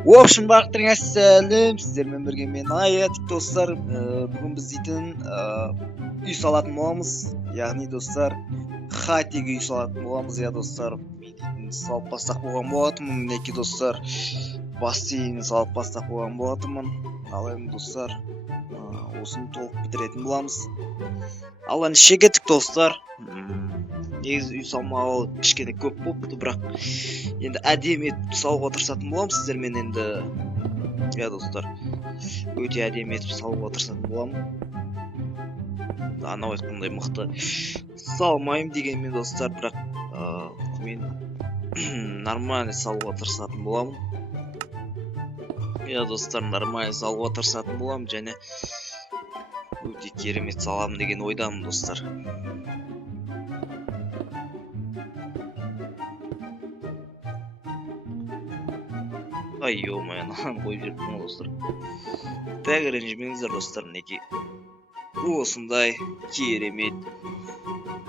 В общем, бақтырыңа сәлем, сіздермен бірге мен Аят достар. Бүгін біз дейтін үй салатын боламыз. Яғни достар, хатиге үй салатын боламыз, я достар. Мен дейтін салып бастақ болған болатынмын, мінекей достар. Бассейн салып бастақ болған болатынмын. Ал енді достар, осыны толық бітіретін боламыз. Ал енді шегеттік достар. Негізі үй салмағы кішкене көп болыпты, бірақ енді әдемі етіп салуға тырысатын боламын сіздермен енді. Я достар, өте әдемі етіп салуға тырысатын боламын. Анау айтқандай мықты салмаймын дегенмен достар, бірақ мен нормально салуға тырысатын боламын. Я достар, нормально салуға тырысатын боламын және өте керемет саламын деген ойдамын достар. Ай, ё-моё, мынаны қойып жібердім ғой достар. Так, ренжімеңіздер достар, мінекей осындай керемет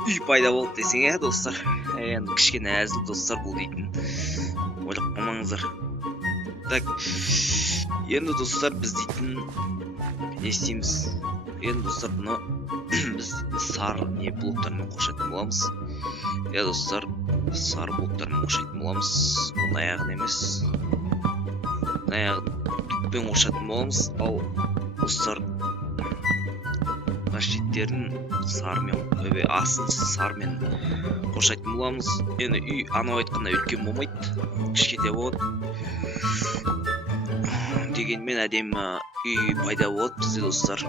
үй пайда болды десең, иә достар. Енді кішкене әзіл достар бұл дейтін, ойлап қалмаңыздар. Так, енді достар, біз дейтін не істейміз? Енді достар, бұны біз сары не блоктармен қошайтын боламыз. Я достар, сары блоктармен қошайтын боламыз. Оның аяғын емес, түппен қошатын боламыз. Ал достар, шеттерін сарымен, астын сарымен қошайтын боламыз. Енді үй анау айтқанда үлкен болмайды, кішкентай болады. Дегенмен әдемі үй пайда болады бізде достар.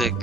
Так.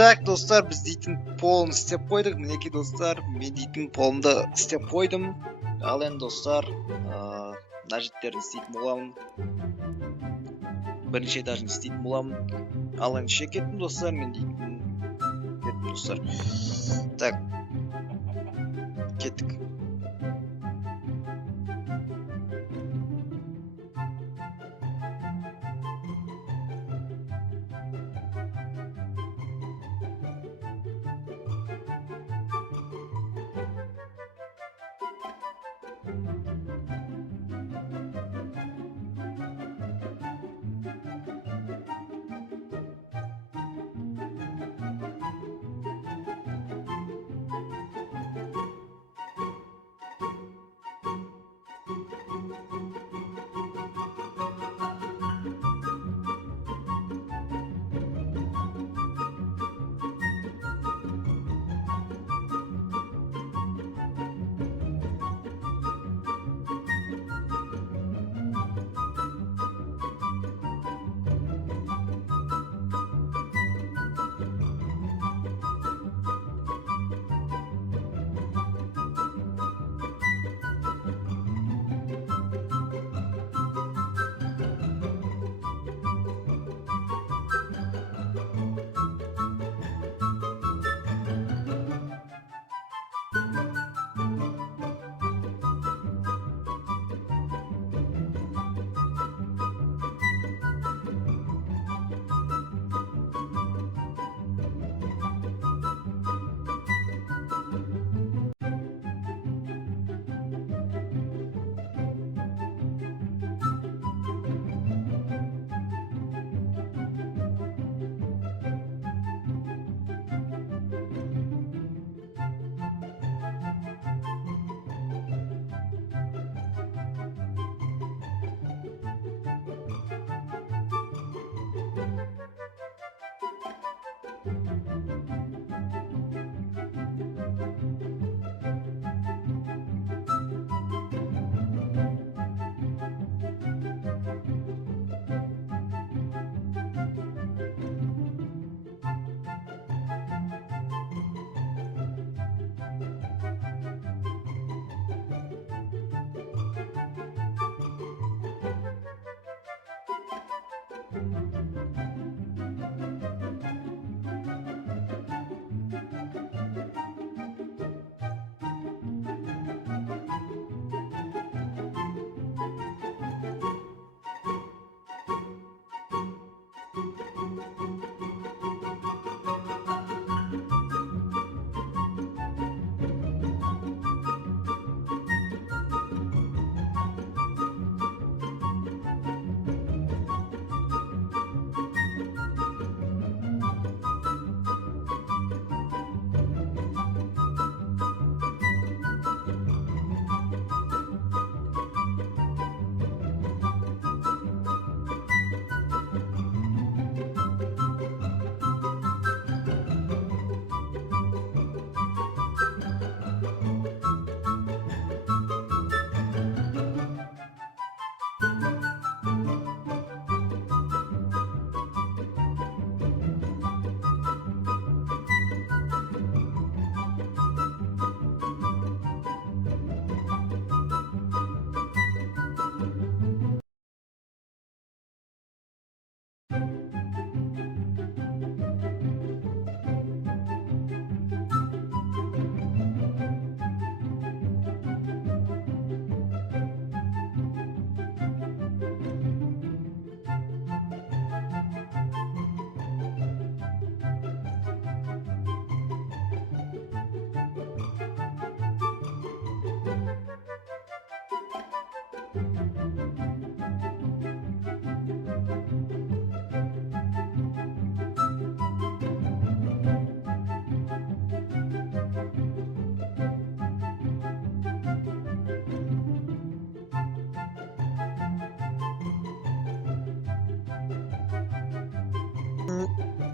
Так достар, біз дейтін полын істеп қойдық. Мінекей достар, мен дейтін полымды істеп қойдым. Ал енді достар, мына жеттерін істейтін боламын. Бірінші этажын істейтін боламын. Ал енді шекеттім достар, мен дейтін кеттім достар. Так, кеттік.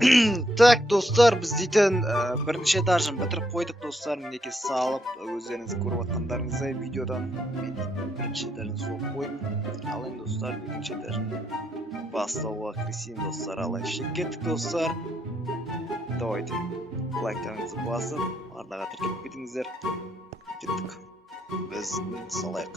Так достар, біз дейтін бірінші этажын бітіріп қойдық достар. Мінекей салып, өздеріңіз көріп отқандарыңыздай видеодан мен дейтін бірінші этажын соғып қойдым. Ал енді достар, екінші этажын бастауға кірісейін достар. Ал енді кеттік достар. Давайте лайктарыңызды басып, арнаға тіркеліп кетіңіздер. Кеттік. Біз салайық.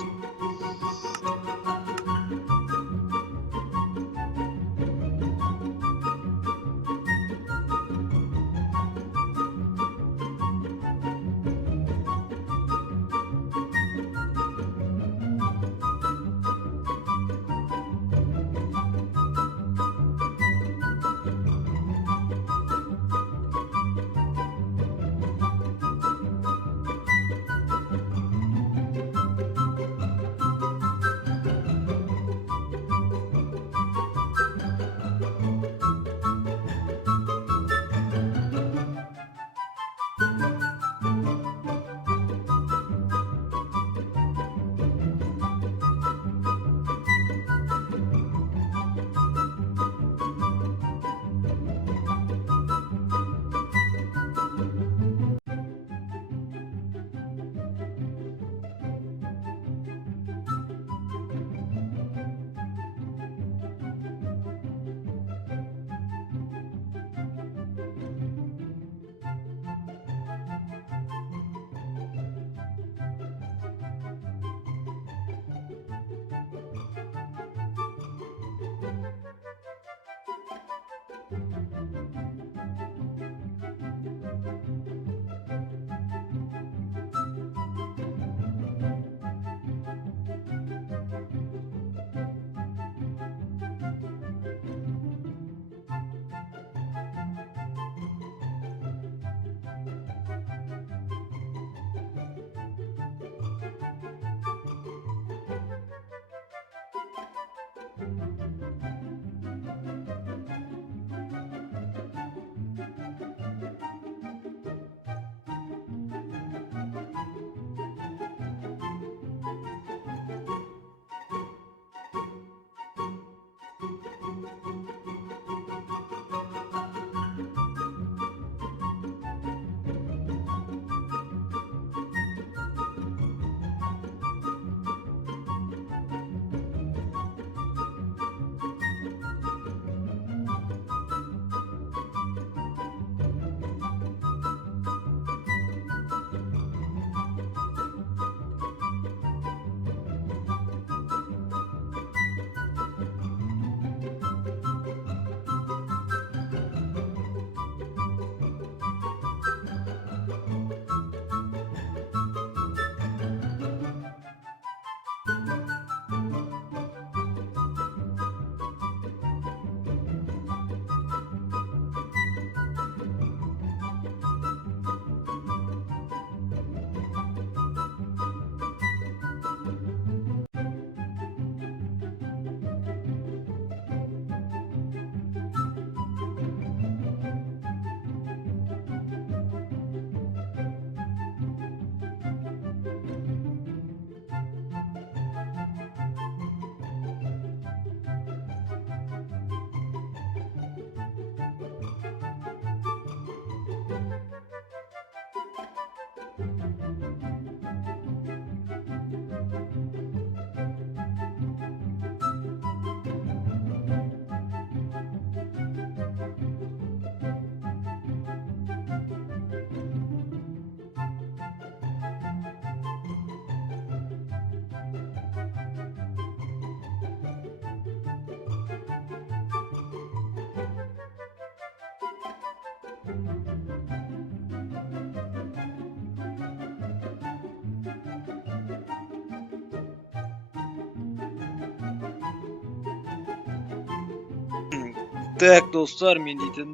Так достар, мен дейтін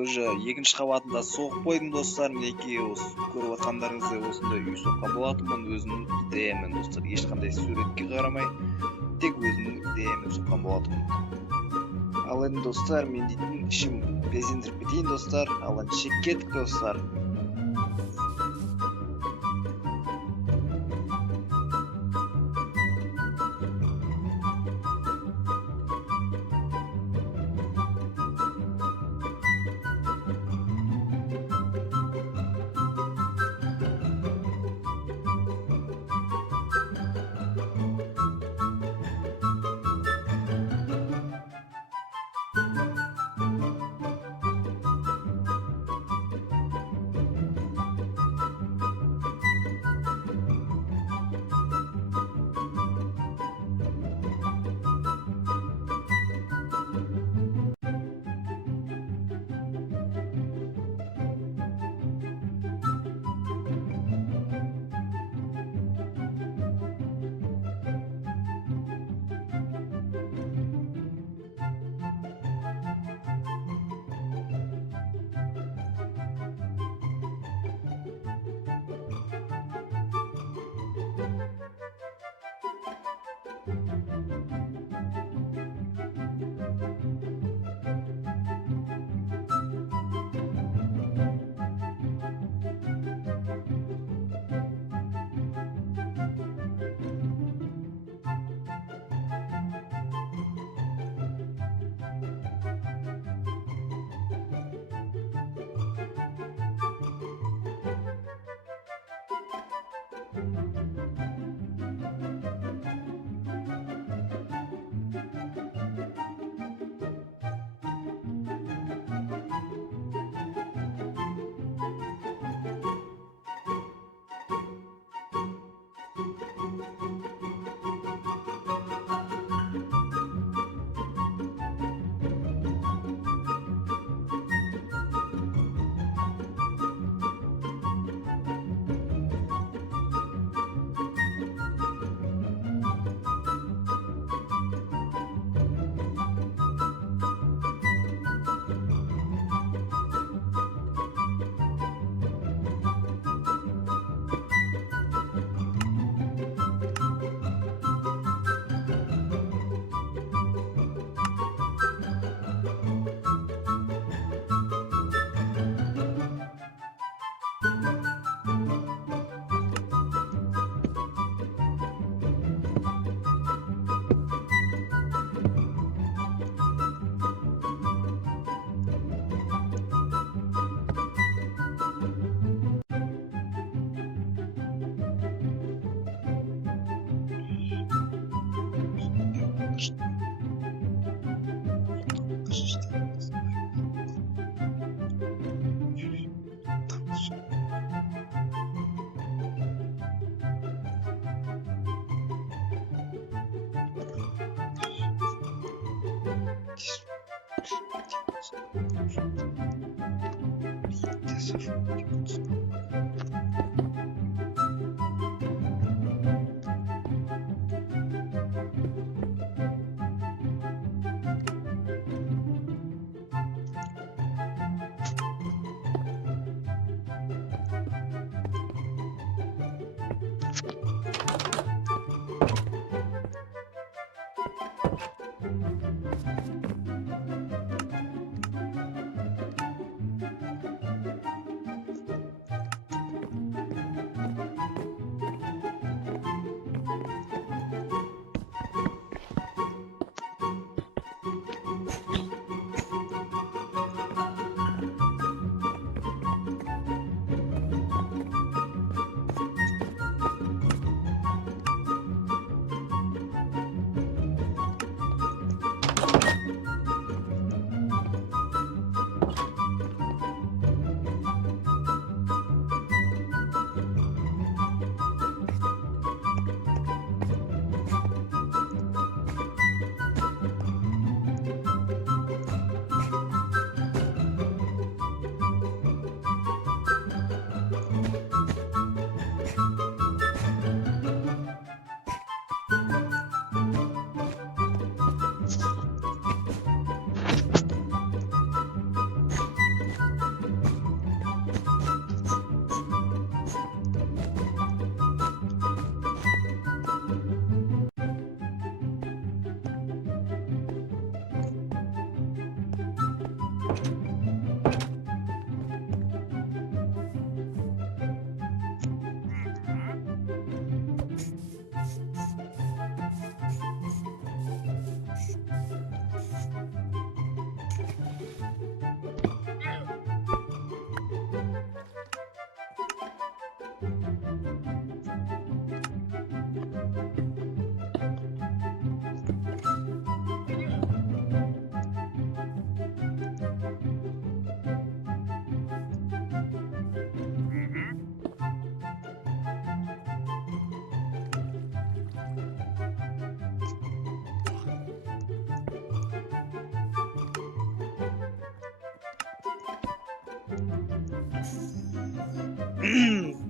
уже екінші қабатында соғып қойдым достар. Мінекей осы көріп отқандарыңыздай осындай үй соққан болатынмын. Өзімнің идеямен достар, ешқандай суретке қарамай, тек өзімнің идеямен соққан болатынмын. Ал енді достар, мен дейтін ішім безендіріп кетейін достар. Ал енді кеттік достар.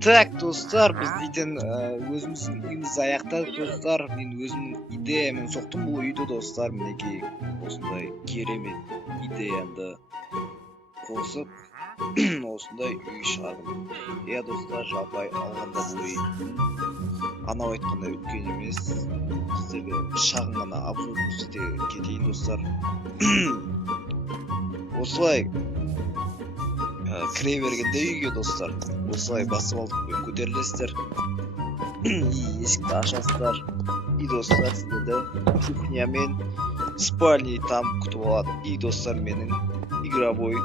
Так, достар, біз дейтін өзіміздің үйімізді аяқтадық, достар. Мен өзімнің идеямен соқтым бұл үйді, достар. Мінекей осындай керемет идеямды қосып осындай үй шығардым. Иә, достар, жалпы алғанда бұл үй анау айтқандай үлкен емес. Сіздерге шағын ғана обзор көрсете кетейін, достар. Осылай кіре бергенде үйге, достар, осылай басып алдықпен көтерілесіздер. Есікті ашасыздар. И, достар, сіздерді кухня мен спальни там күтіп алады. И, достар, менің игровой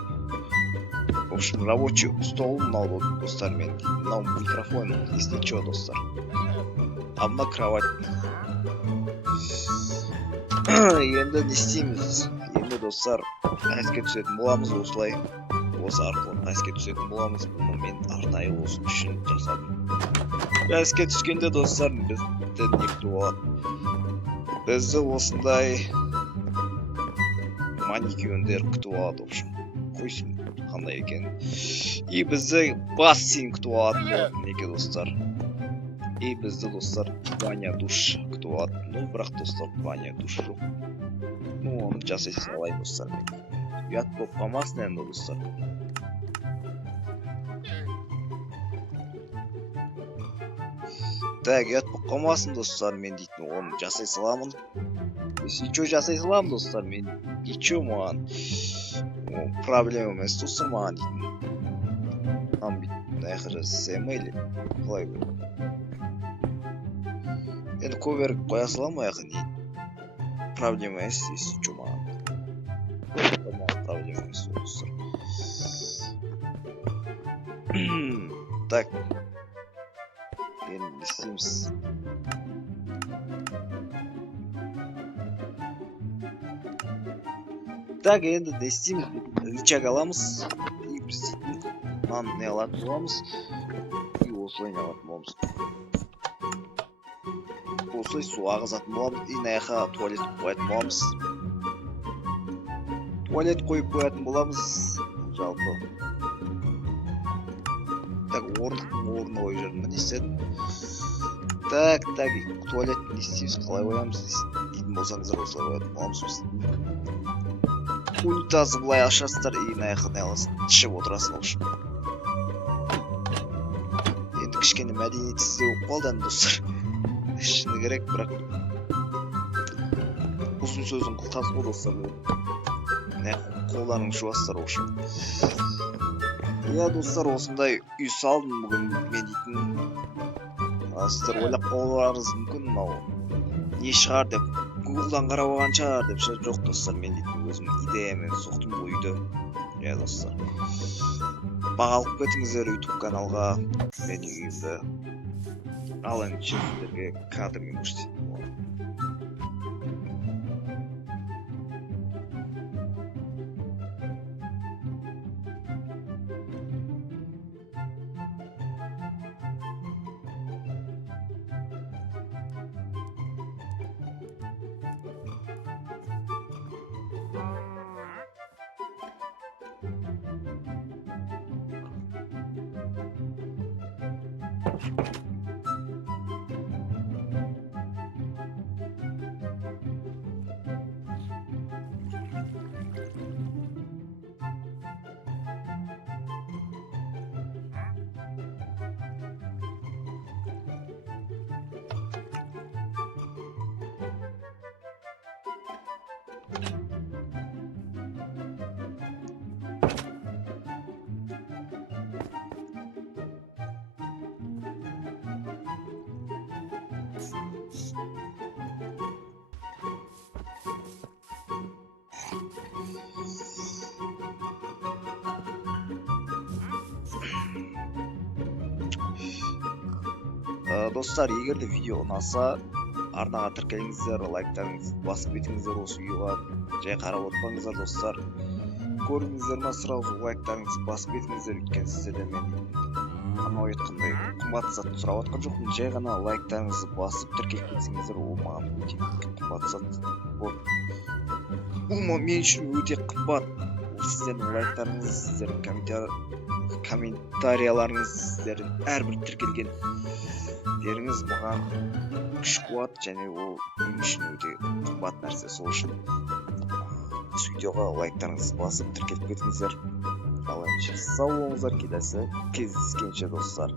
В общем, рабочий стол мынау достар мен. Мынау микрофон, если чё, достар. А мына кровать. Енді не істейміз? Енді достар, әске түсетін боламыз осылай. Осы арқылы әске түсетін боламыз. Бұны мен арнайы осы үшін жасадым. Әске түскенде достар, бізді не күтіп алады? Бізді осындай маникюрдер күтіп алады, в общем. Қойсын, қандай екен. И бізді бассейн күтіп алады, неге достар. И бізді достар баня душ күтіп алады. Ну, бірақ достар баня душ жоқ. Ну, оны жасай салайын достар. Ұят болып қалмасын енді достар. Так, ұят болып қалмасын достар, мен дейтін оны жасай саламын. Ничего жасай саламын достар, мен ничего маған проблема емес достар маған дейтін. Там бүйтін ақыры жасай ма или қалай бұл? Енді ковер қоя салам аяқы не? Проблема емес, если что маған. Проблема емес достар. Так. Енді не істейміз? Так, енді не істейміз? Рычаг аламыз. И біз мынаны не алатын боламыз. И осылай не алатын боламыз. Осылай су ағызатын боламыз. И наяқа туалет қоятын боламыз. Туалет қойып қоятын боламыз. Жалпы. Так, орны қойып жүрмін. Не істедім? Так, туалет не істейміз? Қалай қоямыз? Дейтін болсаңыздар осылай қоятын боламыз біз. Унитазы былай ашасыздар и наяқа не аласыз? Ішіп отырасың олшы. Енді кішкене мәдениетсіз болып қалды ән достар. Шыны керек, бірақ ұзын сөздің қылқасы ғой достар. Қолдарың жуастар олшы. Иә достар, осындай үй салдым бүгін мен дейтін. Сіздер ойлап қалуларыңыз мүмкін мынау не шығар деп, Google'дан қарап алған шығар деп жоқ достар, мен дейтін өзім идеямен соқтым бұл үйді. Иә достар, бағалып кетіңіздер YouTube каналға менің үйімді. Ал енді сіздерге кадрмен көрсететін боламын. Достар, егер де видео ұнаса, арнаға тіркеліңіздер, лайктарыңызды басып кетіңіздер, осы видеоға жай қарап отырпаңыздар достар. Көрдіңіздер ма, сразу лайктарыңызды басып кетіңіздер, өйткені сіздерден мен анау айтқандай қымбат зат сұрап жатқан жоқпын, жай ғана лайктарыңызды басып тіркеліп кетсеңіздер, ол маған өте қымбат зат. Бұл мен үшін өте қымбат. Сіздердің лайктарыңыз, сіздердің комментарияларыңыз, сіздердің әрбір тіркелген деріңіз маған күш қуат, және ол мен үшін өте қымбат нәрсе. Сол үшін осы видеоға лайктарыңызды басып тіркеліп кетіңіздер. Ал енді сау болыңыздар, келесі кездескенше достар.